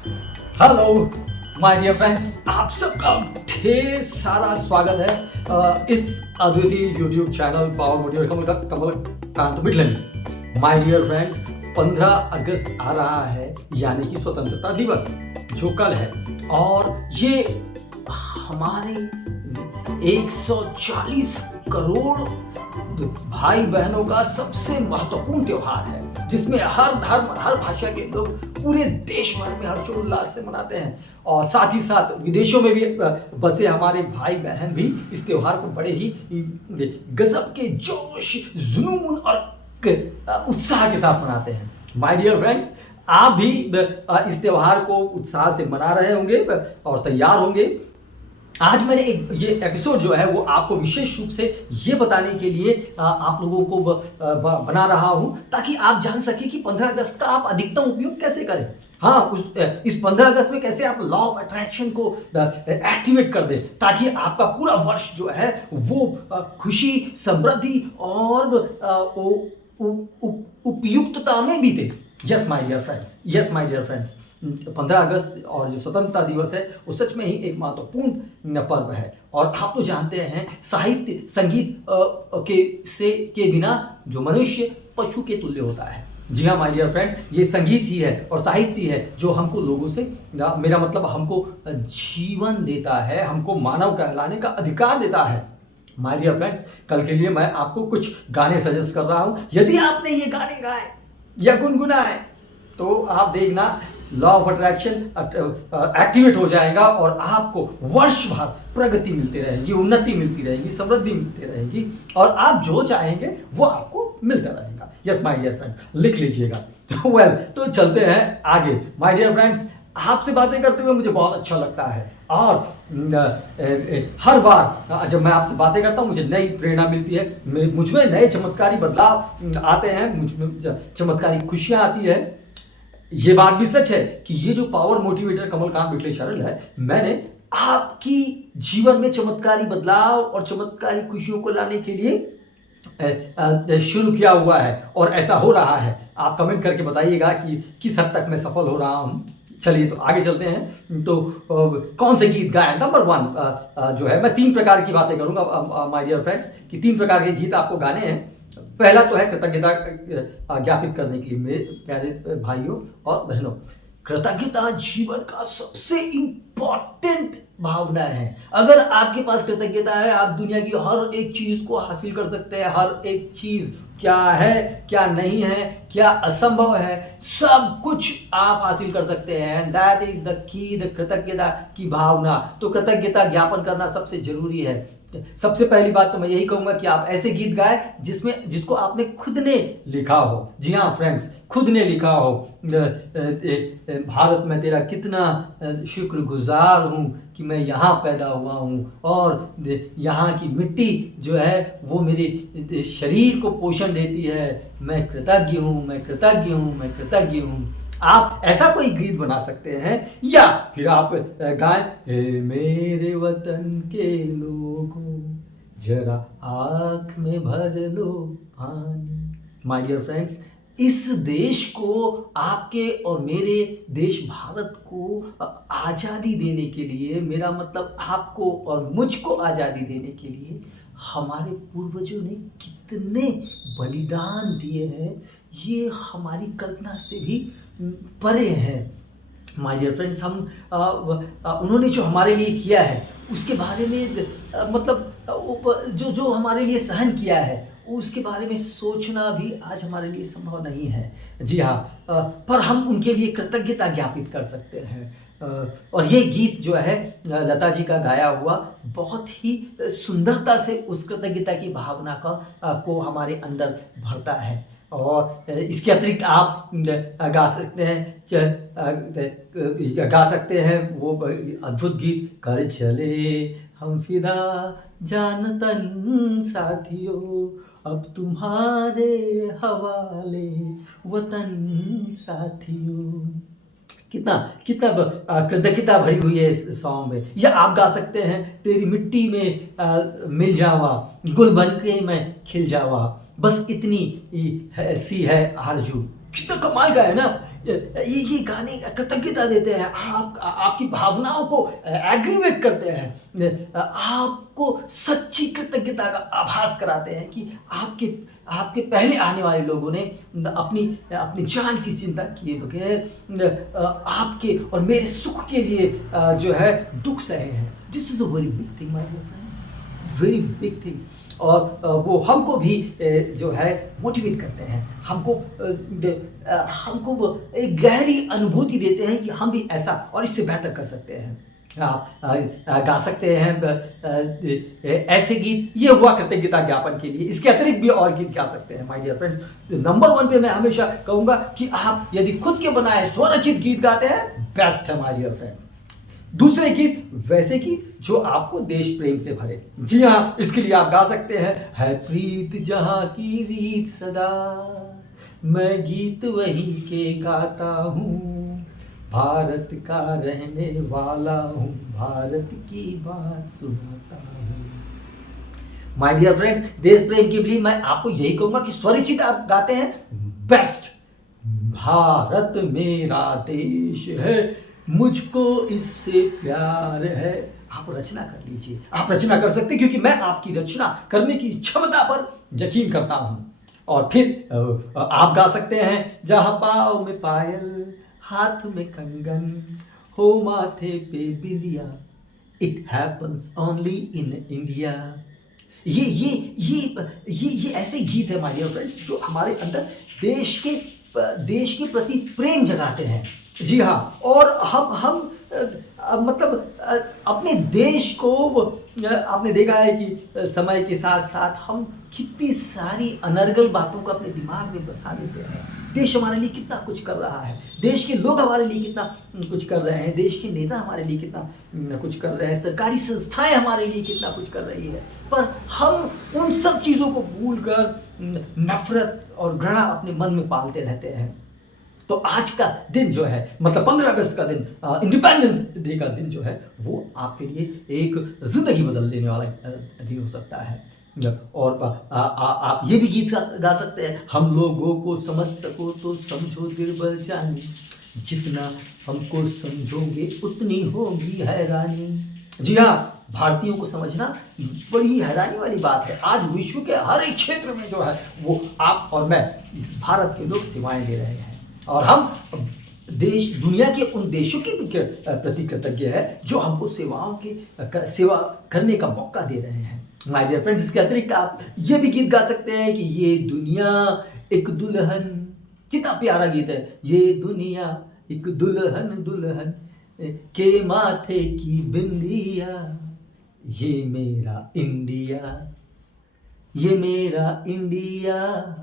Hello my dear friends, आप सबका ढेर सारा स्वागत है इस अद्वितीय YouTube channel power motivator Kamalkant Bitle में। माय डियर फ्रेंड्स, 15 अगस्त आ रहा है, यानी कि स्वतंत्रता दिवस जो कल है, और ये हमारे 140 करोड़ भाई बहनों का सबसे महत्वपूर्ण त्योहार है, जिसमें हर धर्म हर भाषा के लोग पूरे देश भर में हर्षोल्लास से मनाते हैं, और साथ ही साथ विदेशों में भी बसे हमारे भाई बहन भी इस त्योहार को बड़े ही गजब के जोश, जुनून और उत्साह के साथ मनाते हैं। माय डियर फ्रेंड्स, आप भी इस त्योहार को उत्साह से मना रहे होंगे और तैयार होंगे। आज मैंने ये एपिसोड जो है वो आपको विशेष रूप से ये बताने के लिए आप लोगों को बना रहा हूं, ताकि आप जान सके कि 15 अगस्त का आप अधिकतम उपयोग कैसे करें। हाँ, इस 15 अगस्त में कैसे आप लॉ ऑफ अट्रैक्शन को एक्टिवेट कर दें, ताकि आपका पूरा वर्ष जो है वो खुशी, समृद्धि और उपयुक्तता में बीते। Yes my dear friends, yes my dear friends, 15 अगस्त और जो स्वतंत्रता दिवस है वो सच में ही एक महत्वपूर्ण पर्व है। और आप तो जानते हैं, साहित्य संगीत के बिना जो मनुष्य पशु के तुल्य होता है। जी हाँ माय डियर फ्रेंड्स, ये संगीत ही है और साहित्य है जो हमको लोगों से, मेरा मतलब हमको जीवन देता है, हमको मानव कहलाने का अधिकार देता है। माय डियर फ्रेंड्स, कल के लिए मैं आपको कुछ गाने सजेस्ट कर रहा हूँ। यदि आपने ये गाने गाए या गुनगुनाए तो आप देखना लॉ ऑफ अट्रैक्शन एक्टिवेट हो जाएगा और आपको वर्ष भर प्रगति मिलती रहेगी, उन्नति मिलती रहेगी, समृद्धि मिलती रहेगी, और आप जो चाहेंगे वो आपको मिलता रहेगा। यस माय डियर फ्रेंड्स, लिख लीजिएगा। वेल, तो चलते हैं आगे। माय डियर फ्रेंड्स, आपसे बातें करते हुए मुझे बहुत अच्छा लगता है, और हर बार जब मैं आपसे बातें करता हूँ मुझे नई प्रेरणा मिलती है, मुझमें नए चमत्कारी बदलाव आते हैं, मुझमें चमत्कारी खुशियाँ आती है। ये बात भी सच है कि ये जो पावर मोटिवेटर कमलकांत बिटले चैनल है, मैंने आपकी जीवन में चमत्कारी बदलाव और चमत्कारी खुशियों को लाने के लिए शुरू किया हुआ है, और ऐसा हो रहा है। आप कमेंट करके बताइएगा कि किस हद तक मैं सफल हो रहा हूँ। चलिए तो आगे चलते हैं। तो कौन से गीत गाए? नंबर 1 जो है, मैं 3 प्रकार की बातें करूँगा माय डियर फ्रेंड्स, कि 3 प्रकार के गीत आपको गाने हैं। पहला तो है कृतज्ञता ज्ञापित करने के लिए मेरे प्यारे भाइयों और बहनों। कृतज्ञता जीवन का सबसे इंपॉर्टेंट भावना है। अगर आपके पास कृतज्ञता है, आप दुनिया की हर एक चीज को हासिल कर सकते हैं। हर एक चीज, क्या है क्या नहीं है, क्या असंभव है, सब कुछ आप हासिल कर सकते हैं। That is the key, the कृतज्ञता की भावना। तो कृतज्ञता ज्ञापन करना सबसे जरूरी है। सबसे पहली बात तो मैं यही कहूंगा कि आप ऐसे गीत गाए जिसको आपने खुद ने लिखा हो। जी हाँ फ्रेंड्स, खुद ने लिखा हो। भारत में तेरा कितना शुक्रगुजार हूँ कि मैं यहाँ पैदा हुआ हूँ, और यहाँ की मिट्टी जो है वो मेरे शरीर को पोषण देती है। मैं कृतज्ञ हूँ, मैं कृतज्ञ हूँ, मैं कृतज्ञ हूँ। आप ऐसा कोई गीत बना सकते हैं, या फिर आप गाएं, हे मेरे वतन के लोगों जरा आँख में भर लो पानी। माय डियर फ्रेंड्स, इस देश को, आपके और मेरे देश भारत को आज़ादी देने के लिए, मेरा मतलब आपको और मुझको आज़ादी देने के लिए हमारे पूर्वजों ने कितने बलिदान दिए हैं, ये हमारी कल्पना से भी परे है। माय डियर फ्रेंड्स, हम उन्होंने जो हमारे लिए किया है उसके बारे में, मतलब जो हमारे लिए सहन किया है उसके बारे में सोचना भी आज हमारे लिए संभव नहीं है। जी हाँ, पर हम उनके लिए कृतज्ञता ज्ञापित कर सकते हैं। और ये गीत जो है लता जी का गाया हुआ, बहुत ही सुंदरता से उस कृतज्ञता की भावना को हमारे अंदर भरता है। और इसके अतिरिक्त आप गा सकते हैं वो अद्भुत गीत, कर चले हम फिदा जान तन साथियों, अब तुम्हारे हवाले वतन साथियों। कितना कितना कृतज्ञता भरी हुई है इस सॉन्ग में। या आप गा सकते हैं, तेरी मिट्टी में मिल जावा, गुल बन के मैं खिल जावा, बस इतनी सी है आरजू। कितना कमाल का है ना। ये गाने कृतज्ञता देते हैं, आपकी भावनाओं को एग्रीवेट करते हैं, आपको सच्ची कृतज्ञता का आभास कराते हैं कि आपके पहले आने वाले लोगों ने अपनी जान की चिंता किए बगैर आपके और मेरे सुख के लिए जो है दुख सहे हैं। This is a very big thing my dear friends, very big thing. और वो हमको भी जो है मोटिवेट करते हैं, हमको वो एक गहरी अनुभूति देते हैं कि हम भी ऐसा और इससे बेहतर कर सकते हैं। आप गा सकते हैं ऐसे गीत, ये हुआ कृतज्ञता ज्ञापन के लिए। इसके अतिरिक्त भी और गीत गा सकते हैं माय डियर फ्रेंड्स। नंबर 1 पे मैं हमेशा कहूँगा कि आप यदि खुद के बनाए स्वरचित गीत गाते हैं, बेस्ट है माय डियर फ्रेंड। दूसरे गीत वैसे गीत जो आपको देश प्रेम से भरे। जी हाँ, इसके लिए आप गा सकते हैं, है प्रीत जहाँ की रीत सदा, मैं गीत वही के गाता हूँ, भारत का रहने वाला हूँ, भारत की बात सुनाता हूँ। माय डियर फ्रेंड्स, देश प्रेम के लिए मैं आपको यही कहूँगा कि स्वरचित आप गाते हैं, बेस्ट। भारत मेरा देश है, मुझको इससे प्यार है। आप रचना कर लीजिए, आप रचना कर सकते हैं, क्योंकि मैं आपकी रचना करने की क्षमता पर यकीन करता हूं। और फिर आप गा सकते हैं, जहां पाँव में पायल, हाथ में कंगन, हो माथे पे बिंदिया, it happens only in India. ये ऐसे गीत है माय डियर फ्रेंड्स जो हमारे अंदर देश के प्रति प्रेम जगाते हैं। जी हाँ, और हम मतलब अपने देश को आपने देखा है कि समय के साथ साथ हम कितनी सारी अनर्गल बातों को अपने दिमाग में बसा लेते हैं। देश हमारे लिए कितना कुछ कर रहा है, देश के लोग हमारे लिए कितना कुछ कर रहे हैं, देश के नेता हमारे लिए कितना कुछ कर रहे हैं, सरकारी संस्थाएं हमारे लिए कितना कुछ कर रही है, पर हम उन सब चीज़ों को भूलकर नफरत और घृणा अपने मन में पालते रहते हैं। तो आज का दिन जो है, मतलब 15 अगस्त का दिन, इंडिपेंडेंस डे का दिन जो है, वो आपके लिए एक जिंदगी बदल देने वाला दिन हो सकता है। और आप ये भी गीत गा सकते हैं, हम लोगों को समझ सको तो समझो दिल जानी, जितना हमको समझोगे उतनी होगी हैरानी। जी हाँ, भारतीयों को समझना बड़ी हैरानी वाली बात है। आज विश्व के हर एक क्षेत्र में जो है वो आप और मैं, इस भारत के लोग सेवाएं दे रहे हैं, और हम दुनिया के उन देशों के प्रति कृतज्ञ है जो हमको सेवा करने का मौका दे रहे हैं। माय डियर फ्रेंड्स, इसके अतिरिक्त आप ये भी गीत गा सकते हैं कि ये दुनिया एक दुल्हन, कितना प्यारा गीत है, ये दुनिया एक दुल्हन दुल्हन के माथे की बिंदिया, ये मेरा इंडिया, ये मेरा इंडिया।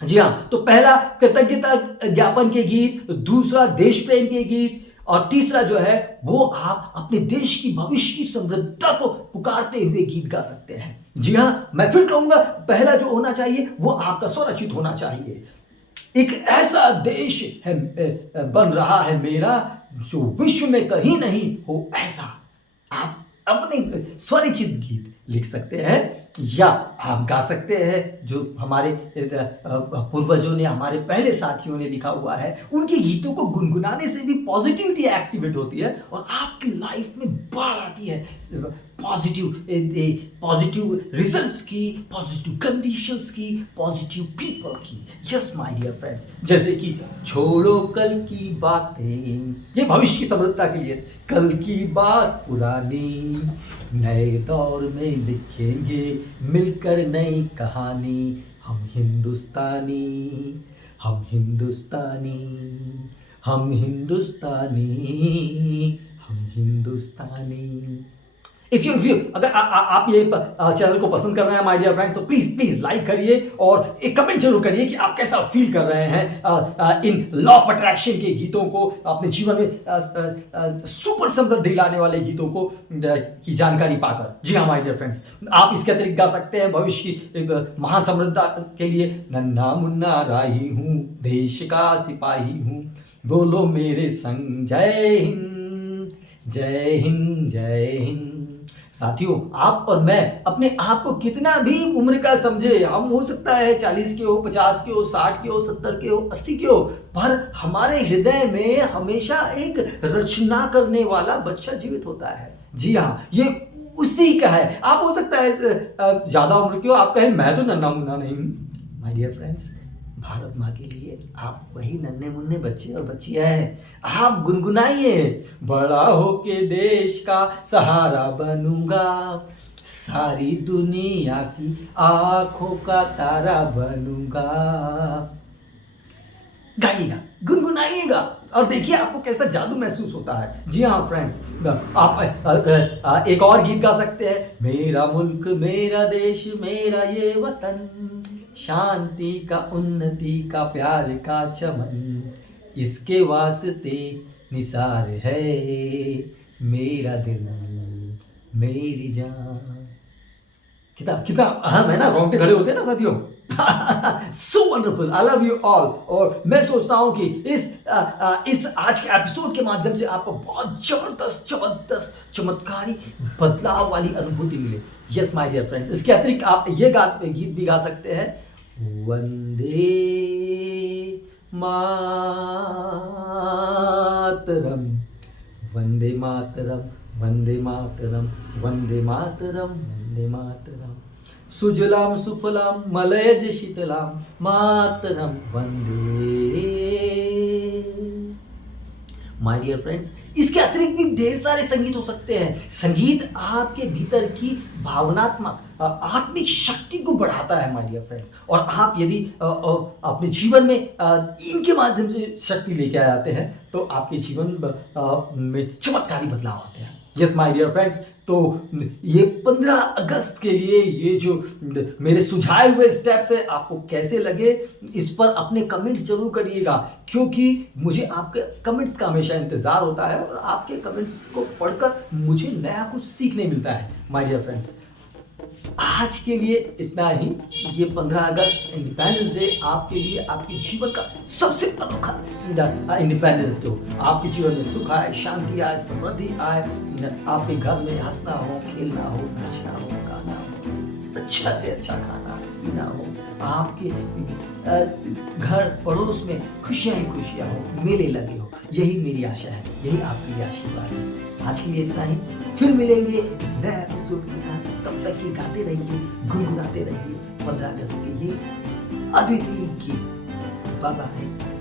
जी हाँ, तो पहला कृतज्ञता ज्ञापन के गीत, दूसरा देश प्रेम के गीत, और तीसरा जो है वो आप अपने देश की भविष्य की समृद्धता को पुकारते हुए गीत गा सकते हैं। जी हाँ, मैं फिर कहूंगा, पहला जो होना चाहिए वो आपका स्वरचित होना चाहिए। एक ऐसा देश है बन रहा है मेरा, जो विश्व में कहीं नहीं हो ऐसा। आप अपने स्वरचित गीत लिख सकते हैं, या आप गा सकते हैं जो हमारे पूर्वजों ने, हमारे पहले साथियों ने लिखा हुआ है। उनके गीतों को गुनगुनाने से भी पॉजिटिविटी एक्टिवेट होती है और आपकी लाइफ में बाढ़ आती है, पॉजिटिव रिजल्ट्स की, पॉजिटिव कंडीशंस की, पॉजिटिव पीपल की। यस माय डियर फ्रेंड्स, जैसे कि छोड़ो कल की बातें, ये भविष्य की समृद्धता के लिए, कल की बात पुरानी, नए दौर में लिखेंगे मिलकर नई कहानी, हम हिंदुस्तानी, हम हिंदुस्तानी, हम हिंदुस्तानी, हम हिंदुस्तानी। इफ यू अगर आप ये चैनल को पसंद कर रहे हैं माय डियर फ्रेंड्स, तो प्लीज लाइक करिए और एक कमेंट जरूर करिए कि आप कैसा फील कर रहे हैं इन लॉ ऑफ अट्रैक्शन के गीतों को, अपने जीवन में सुपर समृद्धि लाने वाले गीतों को की जानकारी पाकर। जी हाँ माय डियर फ्रेंड्स, आप इसके अतिरिक्त गा सकते हैं भविष्य की महान समृद्धता के लिए, नन्हा मुन्ना राही हूँ, देश का सिपाही हूँ, बोलो मेरे संग, जय हिंद जय हिंद जय हिंद, साथियों, आप और मैं अपने आप को कितना भी उम्र का समझे, हम हो सकता है 40 के हो, 50 के हो, 60 के हो, 70 के हो, 80 के हो, पर हमारे हृदय में हमेशा एक रचना करने वाला बच्चा जीवित होता है। जी हाँ, ये उसी का है। आप हो सकता है ज़्यादा उम्र के हो, आप कहें मैं तो नन्हा मुन्ना नहीं हूँ। माय डियर फ्रेंड्स, भारत माँ के लिए आप वही नन्हे मुन्ने बच्चे और बच्चियां हैं। आप गुनगुनाइए, बड़ा होके देश का सहारा बनूंगा, सारी दुनिया की आंखों का तारा बनूंगा। गाइएगा, गुनगुनाइएगा और देखिए आपको कैसा जादू महसूस होता है। जी हाँ फ्रेंड्स, आप एक और गीत गा सकते हैं। मेरा मुल्क, मेरा देश, मेरा ये वतन, शांति का, उन्नति का, प्यार का चमन, इसके वास्ते निसार है मेरा दिल, मेरी जान। कितना कितना अहम है ना, रोंगटे खड़े होते हैं ना साथियों। So wonderful, I love you all. और मैं सोचता हूं कि इस आज के एपिसोड के माध्यम से आपको बहुत जबरदस्त चमत्कारी बदलाव वाली अनुभूति मिले। यस माय डियर फ्रेंड्स, इसके अतिरिक्त आप ये गीत भी गा सकते हैं। वंदे मातरम, वंदे मातरम, वंदे मातरम, वंदे मातरम, वंदे मातरम, सुजलाम सुफलाम मलयज शीतलाम मातरम वंदे। माय डियर फ्रेंड्स, इसके अतिरिक्त भी ढेर सारे संगीत हो सकते हैं। संगीत आपके भीतर की भावनात्मक आत्मिक शक्ति को बढ़ाता है माय डियर फ्रेंड्स। और आप यदि अपने जीवन में इनके माध्यम से शक्ति लेके आते हैं तो आपके जीवन में चमत्कारी बदलाव आते हैं। यस माय डियर फ्रेंड्स, तो ये 15 अगस्त के लिए ये जो मेरे सुझाए हुए स्टेप्स है आपको कैसे लगे, इस पर अपने कमेंट्स जरूर करिएगा, क्योंकि मुझे आपके कमेंट्स का हमेशा इंतज़ार होता है और आपके कमेंट्स को पढ़कर मुझे नया कुछ सीखने मिलता है। माय डियर फ्रेंड्स, आज के लिए इतना ही। ये 15 अगस्त इंडिपेंडेंस डे आपके लिए आपके जीवन का सबसे अनोखा इंडिपेंडेंस डे हो। आपके जीवन में सुख आए, शांति आए, समृद्धि आए, आपके घर में हंसना हो, खेलना हो, नाचना हो, गाना हो, अच्छा से अच्छा खाना पीना हो, आपके घर पड़ोस में खुशियाँ ही खुशियाँ हो, मेले लगे हो। यही मेरी आशा है, यही आपके लिए आशीर्वाद है। आज के लिए इतना ही, फिर मिलेंगे नए एपिसोड के साथ। तब तक ये गाते रहिए, गुनगुनाते रहिए 15 अगस्त के ये अद्वितीय गीत। Bye bye.